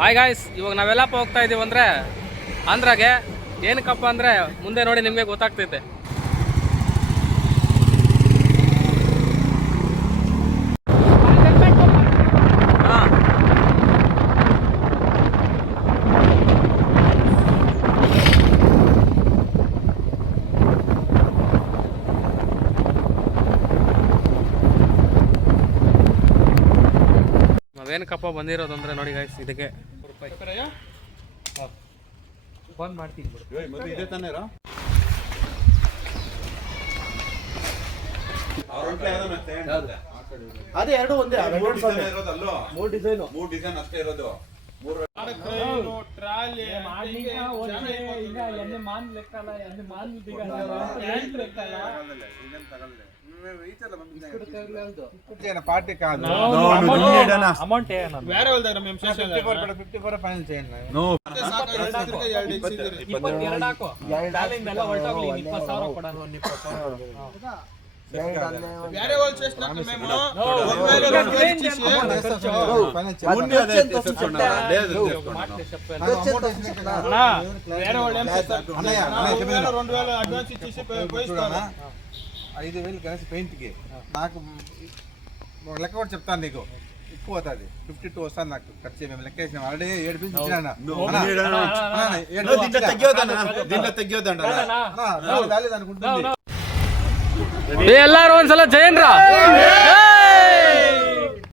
Hi guys, ಇವಾಗ ನಾವೆಲ್ಲಪ್ಪ ಹೋಗ್ತಾ ಇದೀವಿ ಅಂದರೆ ಆಂಧ್ರಾಗೆ. ಏನಕ್ಕಪ್ಪ ಅಂದರೆ ಮುಂದೆ ನೋಡಿ ನಿಮಗೆ ಗೊತ್ತಾಗ್ತೈತೆ. ನಾವೇನಕ್ಕಪ್ಪ ಬಂದಿರೋದಂದ್ರೆ ನೋಡಿ ಗಾಯ್ಸ್, ಇದಕ್ಕೆ ಫೋನ್ ಮಾಡ್ತೀನಿ ಇದೇ ತಾನೇ ಅದೇ ಎರಡು ಒಂದೇ ಮೂರು ಡಿಸೈನ್ ಅಷ್ಟೇ ಇರೋದು. పార్టీ కాదు అమౌంట్ వేరే వాళ్ళ దగ్గర మేము 54 ఫైనల్ చేయండి. వేరే వాళ్ళు చేసినాక మేము వేరే వాళ్ళు ఏం చేస్తారు, 2000 అడ్వాన్స్ ఇచ్చేసి పోయిస్తాను. 5000 కలిసి పెయింట్ కి నాకు లెక్క కూడా చెప్తాను. నీకు ఎక్కువ అవుతుంది, 52 వస్తాను నాకు ఖర్చు. మేము లెక్క వేసినాం ఆల్రెడీ 7 పీస్ ఇచ్చినా. దీంట్లో తెగ్గొద్దండి అనుకుంటుంది. ಎಲ್ಲಾರು ಒಂದ್ಸಲ ಜೈನ್ರಾ